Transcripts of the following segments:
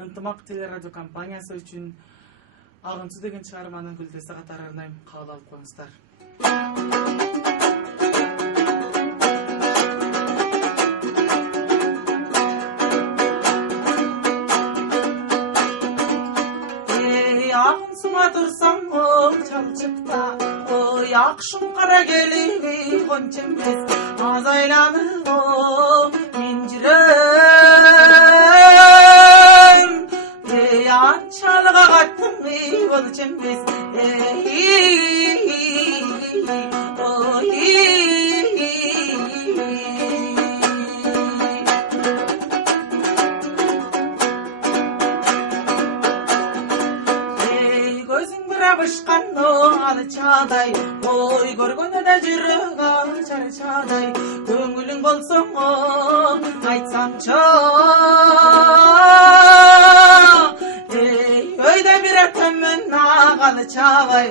Ынтымак телерадио компаниясы үчүн Агынчы деген чыгарманын күлтеси катары арнайым кабыл алып коюңуздар. Агын суңа турсаң чалчыкта, ой акшым кара келиби кончем без, аз айланып мен жүрөм. Анчалыга каттым болчем без, Бышкан алы чадай, ой көргөндө да жүрөк ачар чадай, көңүлүң болсоң айтсамчы, өйдө бир атымын агалы чабай,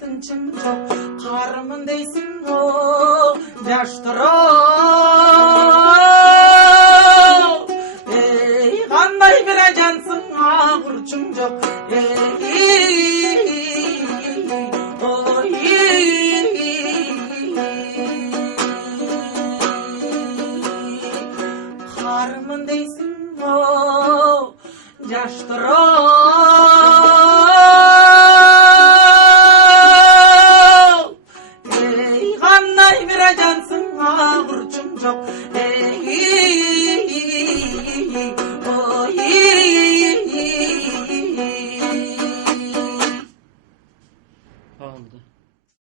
тынчым жок, карымын дейсиң жаштырып, кандай бир ажансың агурчуң жок, карымын дейсиң жаштырып,